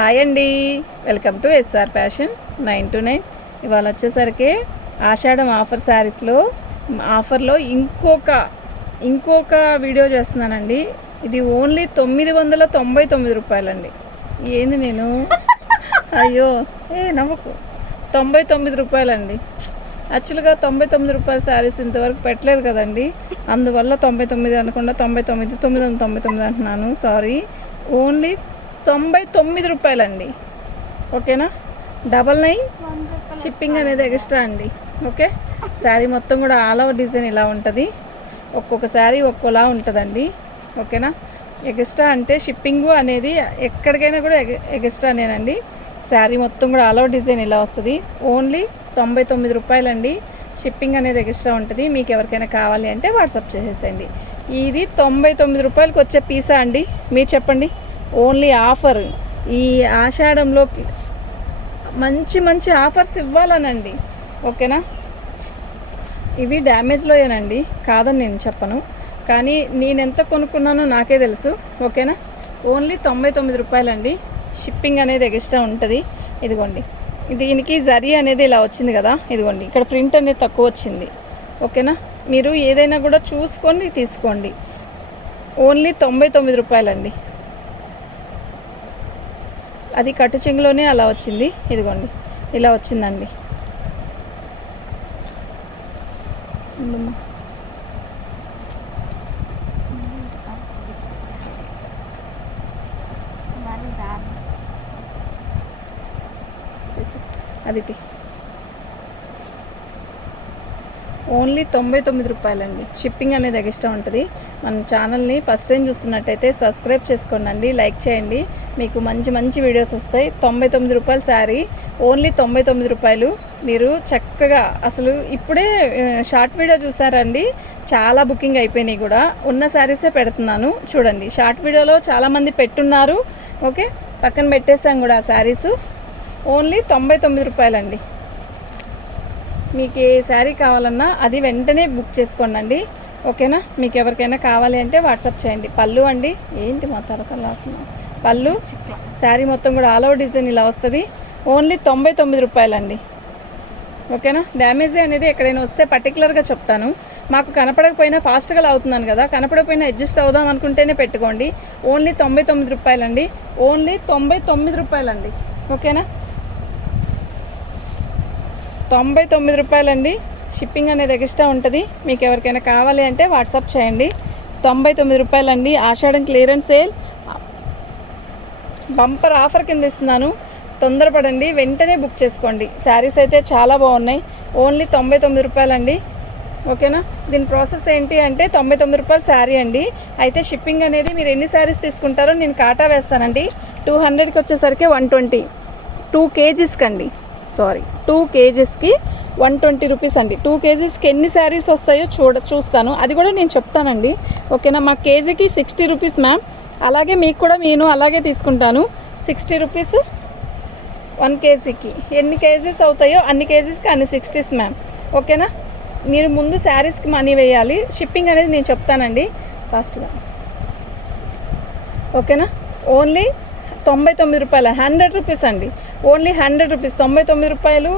Hi అండి, welcome to SR fashion 9 to 9. ఇవాళ వచ్చేసరికి ఆషాఢం ఆఫర్ శారీస్లో ఆఫర్లో ఇంకొక వీడియో చేస్తున్నానండి. ఇది ఓన్లీ 999 రూపాయలండి. ఏంది నేను అయ్యో నమ్మకు 99 రూపాయలండి. యాక్చువల్గా 99 రూపాయల శారీస్ ఇంతవరకు పెట్టలేదు కదండి, అందువల్ల 99 అనకుండా 999 అంటున్నాను, సారీ. ఓన్లీ 99 రూపాయలండి, ఓకేనా. 99 షిప్పింగ్ అనేది ఎక్స్ట్రా అండి, ఓకే. శారీ మొత్తం కూడా ఆల్ ఓవర్ డిజైన్ ఇలా ఉంటుంది, ఒక్కొక్క శారీ ఒక్కోలా ఉంటుందండి, ఓకేనా. ఎక్స్ట్రా అంటే షిప్పింగ్ అనేది ఎక్కడికైనా కూడా ఎక్స్ట్రానేనండి. శారీ మొత్తం కూడా ఆల్ ఓవర్ డిజైన్ ఇలా వస్తుంది. ఓన్లీ 99 రూపాయలండి. షిప్పింగ్ అనేది ఎక్స్ట్రా ఉంటుంది. మీకు ఎవరికైనా కావాలి అంటే వాట్సాప్ చేసేసేయండి. ఇది 99 రూపాయలకి వచ్చే పీసా అండి, మీరు చెప్పండి. ఓన్లీ ఆఫర్, ఈ ఆషాఢంలో మంచి ఆఫర్స్ ఇవ్వాలనండి, ఓకేనా. ఇవి డ్యామేజ్లోయేనండి, కాదని నేను చెప్పను, కానీ నేను ఎంత కొనుక్కున్నానో నాకే తెలుసు, ఓకేనా. ఓన్లీ 99 రూపాయలండి. షిప్పింగ్ అనేది ఎక్స్ట్రా ఉంటుంది. ఇదిగోండి, దీనికి జరీ అనేది ఇలా వచ్చింది కదా, ఇదిగోండి ఇక్కడ ప్రింట్ అనేది తక్కువ వచ్చింది, ఓకేనా. మీరు ఏదైనా కూడా చూసుకొని తీసుకోండి. ఓన్లీ 99 రూపాయలండి. అది కట్టు చెంగులోనే అలా వచ్చింది, ఇదిగోండి ఇలా వచ్చిందండి. అది ఓన్లీ 99 రూపాయలండి. షిప్పింగ్ అనేది ఎక్స్ట్రా ఉంటుంది. మన ఛానల్ని ఫస్ట్ టైం చూస్తున్నట్టయితే సబ్స్క్రైబ్ చేసుకోండి, లైక్ చేయండి, మీకు మంచి వీడియోస్ వస్తాయి. 99 రూపాయల శారీ, ఓన్లీ 99 రూపాయలు. మీరు చక్కగా అసలు ఇప్పుడే షార్ట్ వీడియో చూసారండి, చాలా బుకింగ్ అయిపోయినాయి కూడా. ఉన్న శారీసే పెడుతున్నాను చూడండి. షార్ట్ వీడియోలో చాలామంది పెట్టున్నారు, ఓకే, పక్కన పెట్టేసాం కూడా ఆ శారీస్. ఓన్లీ 99 రూపాయలండి. మీకు ఏ శారీ కావాలన్నా అది వెంటనే బుక్ చేసుకోండి, ఓకేనా. మీకు ఎవరికైనా కావాలి అంటే వాట్సాప్ చేయండి. పళ్ళు అండి, ఏంటి మా తరకలాడుతున్నా, పళ్ళు శారీ మొత్తం కూడా ఆల్ ఓవర్ డిజైన్ ఇలా వస్తుంది. ఓన్లీ 99 రూపాయలండి, ఓకేనా. డ్యామేజ్ అనేది ఎక్కడైనా వస్తే పర్టికులర్గా చెప్తాను. మాకు కనపడకపోయినా ఫాస్ట్గా అవుతున్నాను కదా, కనపడకపోయినా అడ్జస్ట్ అవుదాం అనుకుంటేనే పెట్టుకోండి. ఓన్లీ 99 రూపాయలండి. ఓన్లీ 99 రూపాయలండి, ఓకేనా. 99 రూపాయలండి. షిప్పింగ్ అనేది ఎక్స్ట్రా ఉంటుంది. మీకు ఎవరికైనా కావాలి అంటే వాట్సాప్ చేయండి. 99 రూపాయలండి. ఆషాఢం క్లియరెన్స్ సేల్ బంపర్ ఆఫర్ కింద ఇస్తున్నాను, తొందరపడండి, వెంటనే బుక్ చేసుకోండి. శారీస్ అయితే చాలా బాగున్నాయి. ఓన్లీ 99 రూపాయలండి, ఓకేనా. దీని ప్రాసెస్ ఏంటి అంటే 99 రూపాయల శారీ అండి. అయితే షిప్పింగ్ అనేది మీరు ఎన్ని శారీస్ తీసుకుంటారో నేను కాటా వేస్తానండి. 200కి వచ్చేసరికి 120, 2 kgsకి అండి, సారీ 2 kgsకి 120 రూపీస్ అండి. 2 kgsకి ఎన్ని శారీస్ వస్తాయో చూస్తాను, అది కూడా నేను చెప్తానండి, ఓకేనా. మా కేజీకి 60 రూపీస్ మ్యామ్. అలాగే మీకు కూడా నేను అలాగే తీసుకుంటాను, 60 రూపీస్ 1 kgకి. ఎన్ని కేజీస్ అవుతాయో అన్ని కేజీస్కి అన్ని 60s మ్యామ్, ఓకేనా. మీరు ముందు శారీస్కి మనీ వేయాలి, షిప్పింగ్ అనేది నేను చెప్తానండి ఫాస్ట్గా, ఓకేనా. ఓన్లీ 99 రూపాయలు, 100 రూపీస్ అండి. Only 100 rupees. 99 రూపాయలు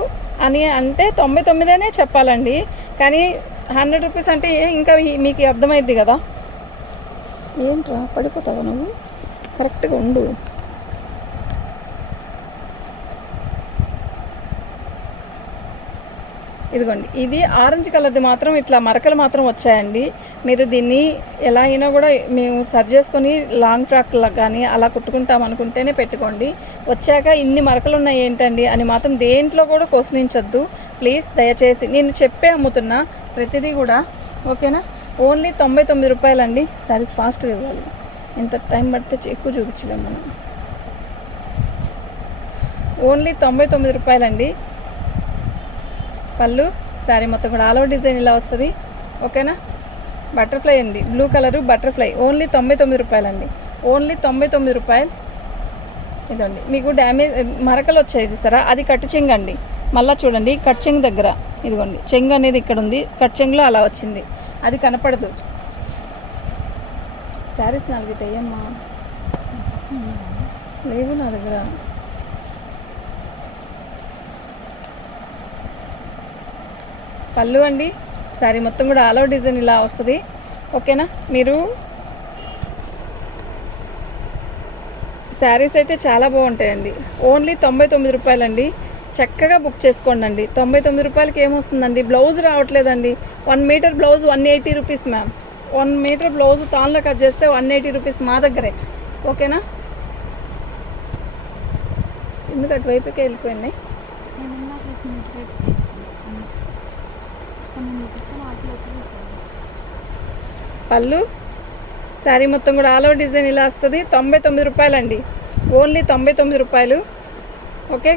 అని అంటే 99 చెప్పాలండి, కానీ 100 రూపీస్ అంటే ఇంకా మీకు అర్థమైద్ది కదా. ఏంట్రా పడిపోతావా నువ్వు, కరెక్ట్గా ఉండు. ఇదిగోండి, ఇది ఆరెంజ్ కలర్ది మాత్రం ఇట్లా మరకలు మాత్రం వచ్చాయండి. మీరు దీన్ని ఎలా అయినా కూడా మేము సరి చేసుకొని లాంగ్ ఫ్రాక్లా కానీ అలా కుట్టుకుంటాం అనుకుంటేనే పెట్టుకోండి. వచ్చాక ఇన్ని మరకలు ఉన్నాయి ఏంటండి అని మాత్రం దేంట్లో కూడా క్వశ్చనించొద్దు ప్లీజ్, దయచేసి. నేను చెప్పే అమ్ముతున్నా ప్రతిదీ కూడా, ఓకేనా. ఓన్లీ 99 రూపాయలండి. సారీస్ ఫాస్ట్గా ఇవ్వాలి, ఎంత టైం పడితే ఎక్కువ చూపించలేము మనం. ఓన్లీ 99 రూపాయలండి. పళ్ళు శారీ మొత్తం కూడా ఆల్ ఓవర్ డిజైన్ ఇలా వస్తుంది, ఓకేనా. బటర్ఫ్లై అండి, బ్లూ కలరు బటర్ఫ్లై. ఓన్లీ 99 రూపాయలండి. ఓన్లీ 99 రూపాయలు. ఇదండి మీకు డ్యామేజ్ మరకలు వచ్చాయి చూసారా, అది కట్టు చెంగు అండి. మళ్ళీ చూడండి కట్ చెంగు దగ్గర, ఇదిగోండి చెంగు అనేది ఇక్కడ ఉంది, కట్ చెంగులో అలా వచ్చింది, అది కనపడదు. శారీస్ 4 అయ్యమ్మా లేవు నా దగ్గర. పళ్ళు అండి. శారీ మొత్తం కూడా ఆల్ ఓవర్ డిజైన్ ఇలా వస్తుంది. ఓకేనా, మీరు శారీస్ అయితే చాలా బాగుంటాయండి. ఓన్లీ 99 రూపాయలండి. చక్కగా బుక్ చేసుకోండి అండి. 99 రూపాయలకి ఏమొస్తుందండి, బ్లౌజ్ రావట్లేదండి. 1 metre blouse 180 rupees ma'am. 1 metre blouse తాన్లో కట్ చేస్తే 180 రూపీస్ మా దగ్గరే. ఓకేనా, ఎందుకు అటువైపుకే వెళ్ళిపోయినాయి. పళ్ళు శారీ మొత్తం కూడా ఆల్ ఓవర్ డిజైన్ ఇలా వస్తుంది. 99 రూపాయలండి. ఓన్లీ 99 రూపాయలు. ఓకే,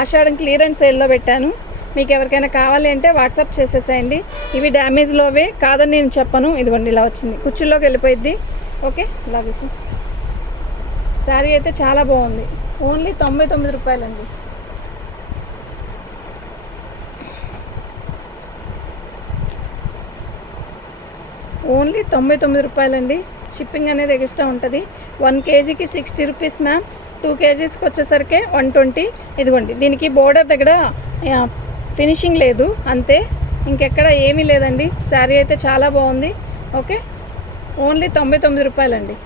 ఆషాఢం క్లియరెన్స్ సేల్లో పెట్టాను. మీకు ఎవరికైనా కావాలి అంటే వాట్సాప్ చేసేసేయండి. ఇవి డ్యామేజ్లోవే కాదని నేను చెప్పను. ఇదిగోండి ఇలా వచ్చింది, కుర్చీలోకి వెళ్ళిపోయిద్ది. ఓకే, ఇలాగేసి శారీ అయితే చాలా బాగుంది. ఓన్లీ 99 రూపాయలండి. ఓన్లీ 99 రూపాయలండి. షిప్పింగ్ అనేది ఎక్స్ట్రా ఉంటుంది. 1 కేజీకి 60 రూపీస్ మ్యామ్. 2 కేజీస్కి వచ్చేసరికి 120. ఇదిగోండి, దీనికి బోర్డర్ దగ్గర ఫినిషింగ్ లేదు, అంతే, ఇంకెక్కడ ఏమీ లేదండి. శారీ అయితే చాలా బాగుంది. ఓకే, ఓన్లీ 99 రూపాయలండి.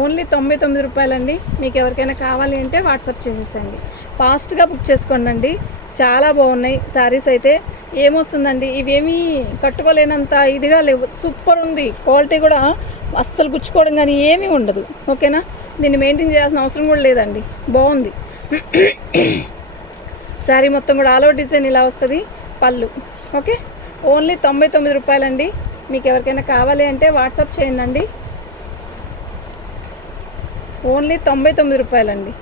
ఓన్లీ 99 రూపాయలండి. మీకు ఎవరికైనా కావాలి అంటే వాట్సాప్ చేసేసండి. ఫాస్ట్గా బుక్ చేసుకోండి. చాలా బాగున్నాయి శారీస్ అయితే. ఏమొస్తుందండి, ఇవేమీ కట్టుకోలేనంత ఇదిగా లేవు. సూపర్ ఉంది. క్వాలిటీ కూడా అస్సలు గుచ్చుకోవడం కానీ ఏమీ ఉండదు. ఓకేనా, దీన్ని మెయింటైన్ చేయాల్సిన అవసరం కూడా లేదండి. బాగుంది. శారీ మొత్తం కూడా ఆల్ ఓవర్ డిజైన్ ఇలా వస్తుంది. పళ్ళు. ఓకే, ఓన్లీ 99 రూపాయలండి. మీకు ఎవరికైనా కావాలి అంటే వాట్సాప్ చేయండి. ఓన్లీ 99 రూపాయలండి.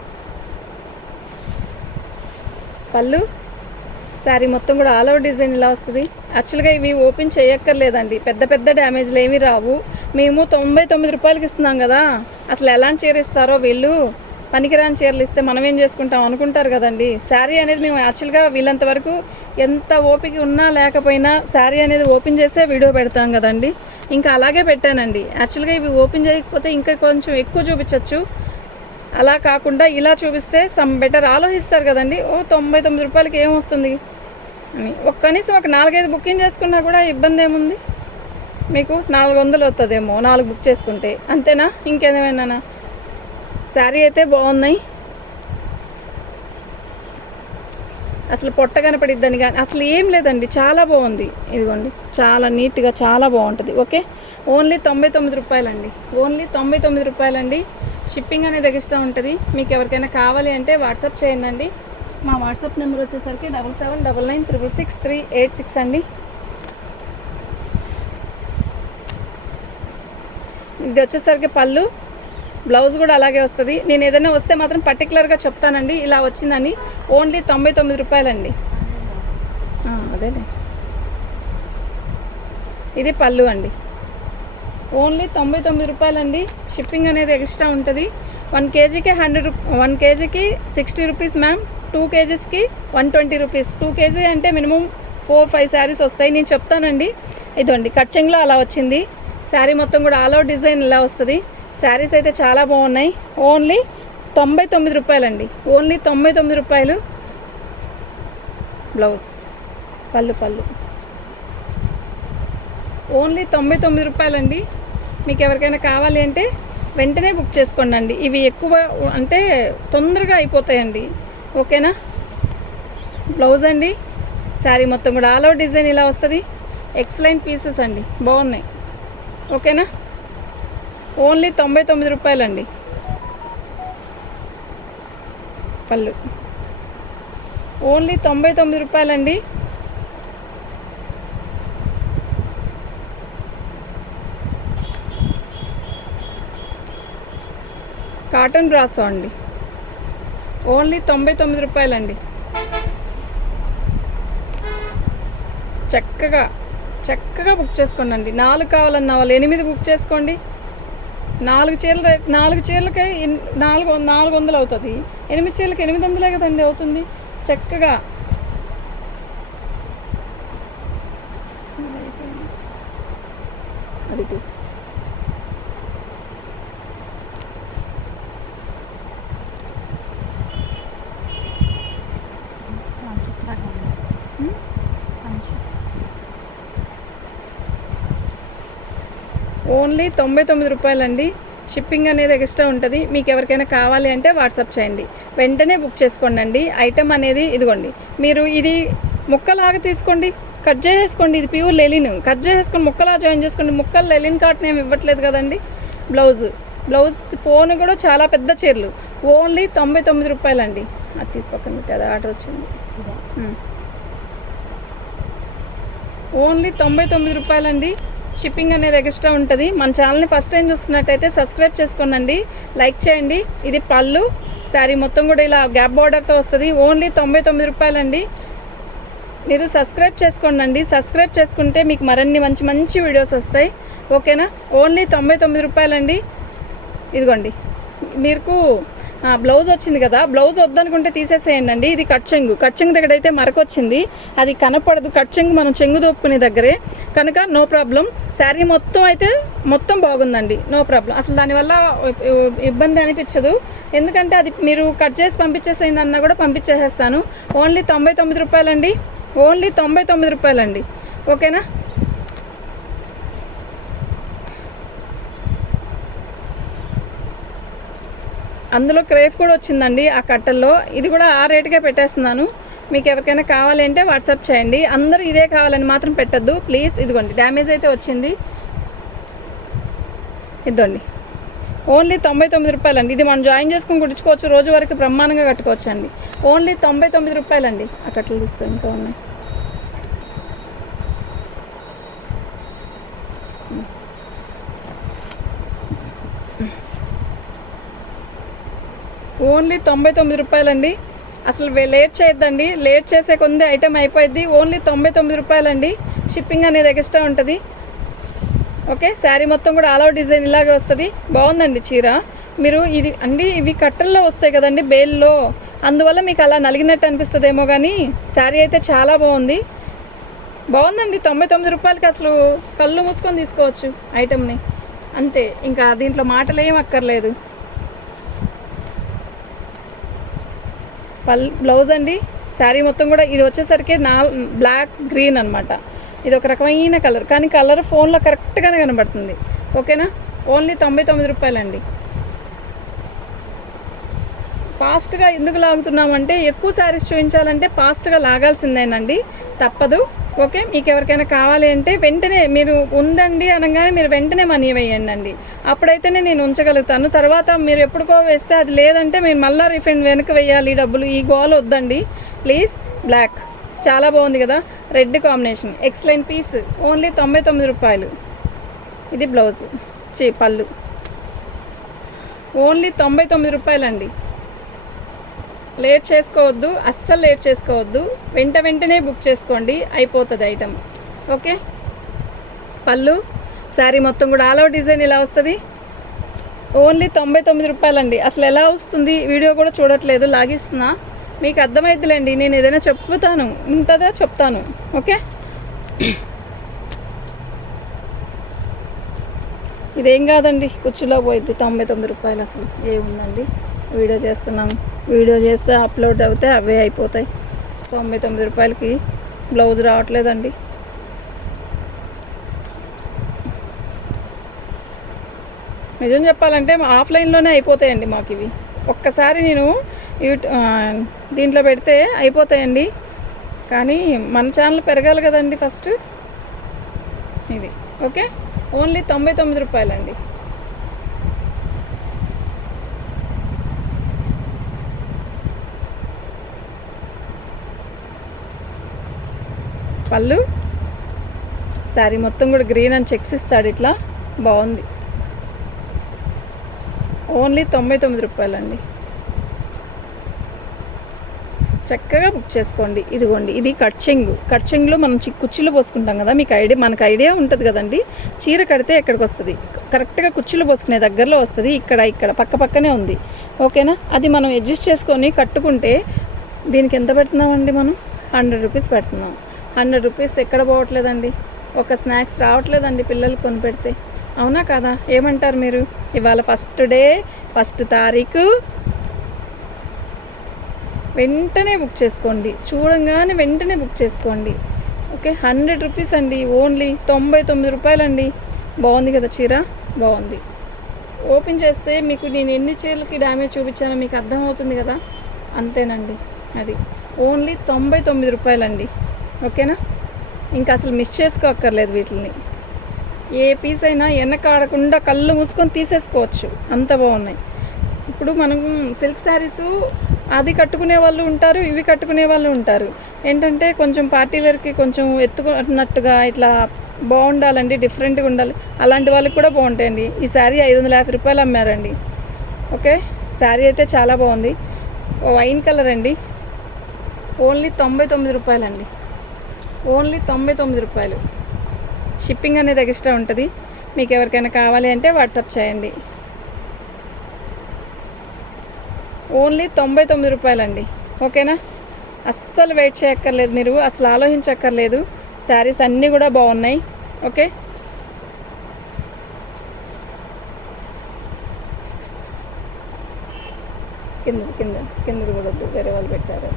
పళ్ళు శారీ మొత్తం కూడా ఆల్ ఓవర్ డిజైన్ ఇలా వస్తుంది. యాక్చువల్గా ఇవి ఓపెన్ చేయక్కర్లేదండి, పెద్ద పెద్ద డ్యామేజ్లు ఏమీ రావు. మేము 99 రూపాయలకి ఇస్తున్నాం కదా, అసలు ఎలాంటి చీర ఇస్తారో వీళ్ళు, పనికిరాని చీరలు ఇస్తే మనం ఏం చేసుకుంటాం అనుకుంటారు కదండి. శారీ అనేది మేము యాక్చువల్గా వీళ్ళంత వరకు ఎంత ఓపిక ఉన్నా లేకపోయినా శారీ అనేది ఓపెన్ చేసే వీడియో పెడతాం కదండి, ఇంకా అలాగే పెట్టానండి. యాక్చువల్గా ఇవి ఓపెన్ చేయకపోతే ఇంకా కొంచెం ఎక్కువ చూపించవచ్చు. అలా కాకుండా ఇలా చూపిస్తే సమ్ బెటర్ ఆలోచిస్తారు కదండి. 99 రూపాయలకి ఏమొస్తుంది అని కనీసం ఒక 4-5 బుకింగ్ చేసుకున్నా కూడా ఇబ్బంది ఏముంది. మీకు 400 అవుతుందేమో 4 బుక్ చేసుకుంటే, అంతేనా, ఇంకేదేమైనా. శారీ అయితే బాగున్నాయి. అసలు పొట్ట కనపడిద్దని కానీ అసలు ఏం లేదండి, చాలా బాగుంది. ఇదిగోండి, చాలా నీట్గా చాలా బాగుంటుంది. ఓకే, ఓన్లీ 99 రూపాయలండి. ఓన్లీ 99 రూపాయలండి. షిప్పింగ్ అనేది ఎక్స్ట్రా ఉంటుంది. మీకు ఎవరికైనా కావాలి అంటే వాట్సాప్ చేయండి. మా వాట్సాప్ నెంబర్ వచ్చేసరికి 7799666386 అండి. ఇది వచ్చేసరికి పళ్ళు, బ్లౌజ్ కూడా అలాగే వస్తుంది. నేను ఏదైనా వస్తే మాత్రం పర్టికులర్గా చెప్తానండి, ఇలా వచ్చిందని. ఓన్లీ 99 రూపాయలండి. అదేలే, ఇది పళ్ళు అండి. ఓన్లీ 99 రూపాయలండి. షిప్పింగ్ అనేది ఎక్స్ట్రా ఉంటుంది. 1 కేజీకి 1 కేజీకి 60 రూపీస్ మ్యామ్. 2 కేజీస్కి 120 రూపీస్. 2 కేజీ అంటే మినిమం 4-5 శారీస్ వస్తాయి. నేను చెప్తానండి. ఇదండి కట్చెంగ్లో అలా వచ్చింది. శారీ మొత్తం కూడా ఆల్ ఓవర్ డిజైన్ ఇలా వస్తుంది. శారీస్ అయితే చాలా బాగున్నాయి. ఓన్లీ 99 రూపాయలండి. ఓన్లీ 99 రూపాయలు. బ్లౌజ్, పళ్ళు ఓన్లీ 99 రూపాయలండి. మీకు ఎవరికైనా కావాలి అంటే వెంటనే బుక్ చేసుకోండి. ఇవి ఎక్కువ అంటే తొందరగా అయిపోతాయండి. ఓకేనా, బ్లౌజ్ అండి. శారీ మొత్తం కూడా ఆల్ ఓవర్ డిజైన్ ఇలా వస్తుంది. ఎక్సలెంట్ పీసెస్ అండి, బాగున్నాయి. ఓకేనా, ఓన్లీ 99 రూపాయలండి. పళ్ళు ఓన్లీ 99 రూపాయలండి. కాటన్ బ్రాసో అండి. ఓన్లీ 99 రూపాయలండి. చక్కగా బుక్ చేసుకోండి. 4 కావాలన్న వాళ్ళు 8 బుక్ చేసుకోండి. 4 చీరల రేట్, 4 చీరలకే 400 అవుతుంది. 8 చీరలకి 800 కదండి అవుతుంది. చక్కగా అది ఓన్లీ 99 రూపాయలండి. షిప్పింగ్ అనేది ఎక్స్ట్రా ఉంటుంది. మీకు ఎవరికైనా కావాలి అంటే వాట్సాప్ చేయండి, వెంటనే బుక్ చేసుకోండి. ఐటమ్ అనేది ఇదిగోండి, మీరు ఇది ముక్కలాగా తీసుకోండి, కట్ చేసేసుకోండి. ఇది ప్యూర్ లెలిన్, కట్ చేసేసుకొని ముక్కలా జాయిన్ చేసుకోండి. ముక్కలు లెలిన్ కాటన్ ఏమి ఇవ్వట్లేదు కదండి. బ్లౌజ్ పోను కూడా చాలా పెద్ద చీరలు, ఓన్లీ 99 రూపాయలండి. అది తీసి పక్కన పెట్టి, అది ఆర్డర్ వచ్చింది. ఓన్లీ 99 రూపాయలండి. షిప్పింగ్ అనేది ఎక్స్ట్రా ఉంటుంది. మన ఛానల్ని ఫస్ట్ టైం చూస్తున్నట్టయితే సబ్స్క్రైబ్ చేసుకోండి, లైక్ చేయండి. ఇది పళ్ళు, శారీ మొత్తం కూడా ఇలా గ్యాప్ బార్డర్తో వస్తుంది. ఓన్లీ 99 రూపాయలండి. మీరు సబ్స్క్రైబ్ చేసుకోండి. సబ్స్క్రైబ్ చేసుకుంటే మీకు మరిన్ని మంచి మంచి వీడియోస్ వస్తాయి. ఓకేనా? ఓన్లీ 99 రూపాయలండి. ఇదిగోండి, మీకు బ్లౌజ్ వచ్చింది కదా, బ్లౌజ్ వద్దనుకుంటే తీసేసేయండి. ఇది కట్ చెంగు దగ్గర అయితే మరక వచ్చింది, అది కనపడదు. కట్ చెంగు మనం చెంగు దోపుకునే దగ్గరే కనుక నో ప్రాబ్లం. శారీ మొత్తం అయితే మొత్తం బాగుందండి, నో ప్రాబ్లం. అసలు దానివల్ల ఇబ్బంది అనిపించదు, ఎందుకంటే అది మీరు కట్ చేసి పంపించేసేయండి అన్నా కూడా పంపించేసేస్తాను. ఓన్లీ 99 రూపాయలండి. ఓన్లీ 99 రూపాయలండి. ఓకేనా? అందులో క్రేప్ కూడా వచ్చిందండి ఆ కట్టల్లో. ఇది కూడా ఆ రేటుకే పెట్టేస్తున్నాను. మీకు ఎవరికైనా కావాలి అంటే వాట్సాప్ చేయండి. అందరూ ఇదే కావాలని మాత్రం పెట్టద్దు ప్లీజ్. ఇదిగోండి, డ్యామేజ్ అయితే వచ్చింది. ఇదిగోండి, ఓన్లీ 99 రూపాయలండి. ఇది మనం జాయిన్ చేసుకుని కుట్టించుకోవచ్చు, రోజు వరకు బ్రహ్మాండంగా కట్టుకోవచ్చు అండి. ఓన్లీ 99 రూపాయలండి. ఆ కట్టలు తీసుకో, ఇంకా ఉన్నాయి. ఓన్లీ 99 రూపాయలండి. అసలు లేట్ చేయొద్దండి, లేట్ చేసే కొంది ఐటెం అయిపోయింది. ఓన్లీ 99 రూపాయలండి. షిప్పింగ్ అనేది ఎక్స్ట్రా ఉంటుంది. ఓకే, శారీ మొత్తం కూడా ఆల్ అవుట్ డిజైన్ ఇలాగే వస్తుంది. బాగుందండి చీర. మీరు ఇది అండి, ఇవి కట్టల్లో వస్తాయి కదండి బేల్లో, అందువల్ల మీకు అలా నలిగినట్టు అనిపిస్తుందేమో, కానీ శారీ అయితే చాలా బాగుందండి. 99 రూపాయలకి అసలు కళ్ళు మూసుకొని తీసుకోవచ్చు ఐటెంని, అంతే. ఇంకా దీంట్లో మాటలు ఏం అక్కర్లేదు. బ్లౌజ్ అండి, శారీ మొత్తం కూడా ఇది వచ్చేసరికి బ్లాక్ గ్రీన్ అనమాట. ఇది ఒక రకమైన కలర్, కానీ కలర్ ఫోన్లో కరెక్ట్గానే కనబడుతుంది. ఓకేనా? ఓన్లీ 99 రూపాయలండి. ఫాస్ట్గా ఎందుకు లాగుతున్నామంటే, ఎక్కువ శారీస్ చూపించాలంటే ఫాస్ట్గా లాగాల్సిందేనండి, తప్పదు. ఓకే, మీకు ఎవరికైనా కావాలి అంటే వెంటనే మీరు ఉందండి అనగానే మీరు వెంటనే మనీ వేయండి, అప్పుడైతేనే నేను ఉంచగలుగుతాను. తర్వాత మీరు ఎప్పుడుకో వేస్తే అది లేదంటే మీరు మళ్ళీ రిఫండ్ వెనక్కి వేయాలి డబ్బులు. ఈ గోల వద్దండి ప్లీజ్. బ్లాక్ చాలా బాగుంది కదా, red combination, excellent piece. Only 99 రూపాయలు. ఇది బ్లౌజ్, పళ్ళు. ఓన్లీ 99 రూపాయలండి. లేట్ చేసుకోవద్దు, అస్సలు లేట్ చేసుకోవద్దు. వెంటనే బుక్ చేసుకోండి, అయిపోతుంది ఐటమ్. ఓకే, పళ్ళు, శారీ మొత్తం కూడా ఆల్ అవుట్ డిజైన్ ఇలా వస్తుంది. ఓన్లీ 99 రూపాయలండి. అసలు ఎలా వస్తుంది వీడియో కూడా చూడట్లేదు, లాగిస్తున్నా, మీకు అర్థమైద్దిలేండి. నేను ఏదైనా చెప్తాను, ఉంటుందా చెప్తాను. ఓకే, ఇదేం కాదండి, కుర్చీలో పోయిద్ది. 99 రూపాయలు అసలు ఏముందండి. వీడియో చేస్తున్నాం, వీడియో చేస్తే అప్లోడ్ అవుతే అవే అయిపోతాయి. 99 రూపాయలకి బ్లౌజ్ రావట్లేదండి. నిజం చెప్పాలంటే ఆఫ్లైన్లోనే అయిపోతాయండి మాకు ఇవి. ఒక్కసారి నేను దీంట్లో పెడితే అయిపోతాయండి, కానీ మన ఛానల్ పెరగాలి కదండి ఫస్ట్. ఇది ఓకే, ఓన్లీ 99 రూపాయలండి. పళ్ళు, శారీ మొత్తం కూడా గ్రీన్ అని చెక్స్ ఇస్తాడు, ఇట్లా బాగుంది. ఓన్లీ 99 రూపాయలండి. చక్కగా బుక్ చేసుకోండి. ఇదిగోండి, ఇది కట్చెంగ్లో మనం కుర్చీలు పోసుకుంటాం కదా, మనకు ఐడియా ఉంటుంది కదండి. చీర కడితే ఎక్కడికి వస్తుంది, కరెక్ట్గా కుర్చీలు పోసుకునే దగ్గరలో వస్తుంది. ఇక్కడ పక్కనే ఉంది. ఓకేనా? అది మనం అడ్జస్ట్ చేసుకొని కట్టుకుంటే దీనికి ఎంత పెడుతున్నామండి మనం? 100 రూపీస్ పెడుతున్నాం. 100 రూపీస్ ఎక్కడ పోవట్లేదండి, ఒక స్నాక్స్ రావట్లేదండి పిల్లలు కొని పెడితే. అవునా కదా? ఏమంటారు మీరు? ఇవాళ ఫస్ట్ తారీఖు, వెంటనే బుక్ చేసుకోండి. చూడంగానే వెంటనే బుక్ చేసుకోండి. ఓకే, 100 రూపీస్ అండి. ఓన్లీ 99 రూపాయలండి. బాగుంది కదా చీర, బాగుంది. ఓపెన్ చేస్తే మీకు నేను ఎన్ని చీరలకి డ్యామేజ్ చూపించానో మీకు అర్థమవుతుంది కదా. అంతేనండి, అది ఓన్లీ 99 రూపాయలండి. ఓకేనా, ఇంకా అసలు మిస్ చేసుకోక్కర్లేదు వీటిని. ఏ పీస్ అయినా వెనకాడకుండా కళ్ళు మూసుకొని తీసేసుకోవచ్చు, అంత బాగున్నాయి. ఇప్పుడు మనం సిల్క్ శారీస్ అది కట్టుకునే వాళ్ళు ఉంటారు, ఇవి కట్టుకునే వాళ్ళు ఉంటారు. ఏంటంటే కొంచెం పార్టీ వేర్కి కొంచెం ఎత్తుకున్నట్టుగా ఇట్లా బాగుండాలండి, డిఫరెంట్గా ఉండాలి, అలాంటి వాళ్ళకి కూడా బాగుంటాయండి. ఈ శారీ 550 రూపాయలు అమ్మారండి. ఓకే, శారీ అయితే చాలా బాగుంది. వైన్ కలర్ అండి, ఓన్లీ 99 రూపాయలండి. ఓన్లీ 99 రూపాయలు. షిప్పింగ్ అనేది ఎక్స్ట్రా ఉంటుంది. మీకు ఎవరికైనా కావాలి అంటే వాట్సాప్ చేయండి. ఓన్లీ 99 రూపాయలండి. ఓకేనా, అస్సలు వెయిట్ చేయక్కర్లేదు, మీరు అసలు ఆలోచించక్కర్లేదు. శారీస్ అన్నీ కూడా బాగున్నాయి. ఓకే, కింద కింద కిందది కూడా వద్దు, వేరే వాళ్ళు పెట్టారు.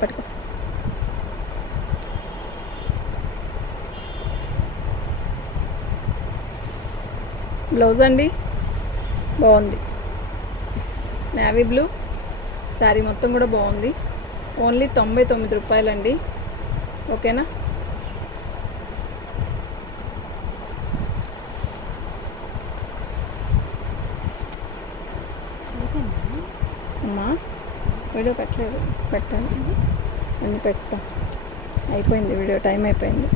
పట్టుకో. బ్లౌజ్ అండి బాగుంది, నేవీ బ్లూ. శారీ మొత్తం కూడా బాగుంది. ఓన్లీ 99 రూపాయలండి. ఓకేనా, అమ్మా వీడియో పెట్టలేదు, పెట్టాను అన్నీ పెడతాం. అయిపోయింది వీడియో, టైం అయిపోయింది.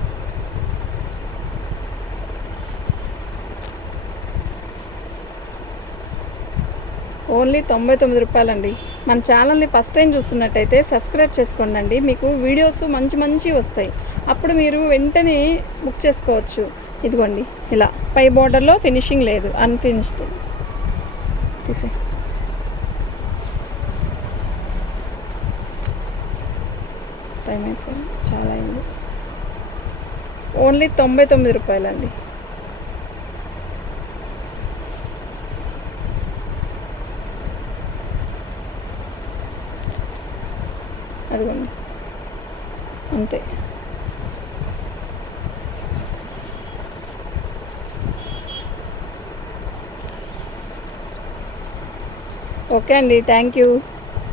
ఓన్లీ 99 రూపాయలండి. మన ఛానల్ని ఫస్ట్ టైం చూస్తున్నట్టయితే సబ్స్క్రైబ్ చేసుకోండి. మీకు వీడియోస్ మంచి మంచి వస్తాయి, అప్పుడు మీరు వెంటనే బుక్ చేసుకోవచ్చు. ఇదిగోండి ఇలా పై బార్డర్లో ఫినిషింగ్ లేదు, అన్ఫినిష్డ్. తీసే టైం అయిపోయింది, చాలా అయింది. ఓన్లీ 99 రూపాయలండి. అదిగోండి అంతే. ఓకే అండి, థ్యాంక్ యూ.